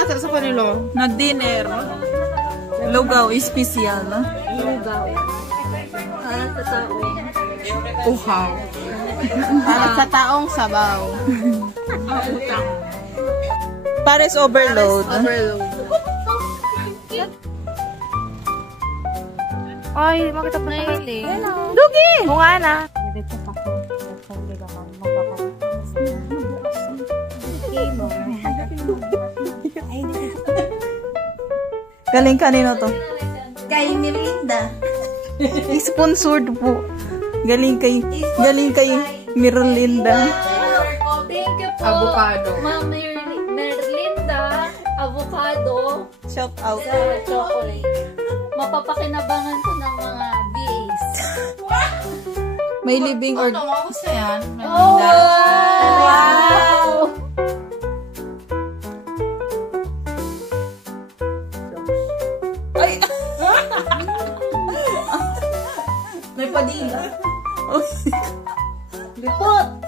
natin sa kanila. Na dinner. Lugaw, espesyal. Lugaw. Sa taong. Uhaw. Para sa taong sabaw. Pares overload. Ay, makita pa na hili. Dugi! Kung ana. Galing kanino to? Kay Mirinda. Sponsored po. Galing kay Mirlinda. Thank you po. Avocado. Ma'am Merlinda. Avocado. Shout out. Sa chocolate. Mapapakinabangan ko ng mga BAs. May living or... Gusto yan. Oh! Wow! Ay! May padila. Lipot!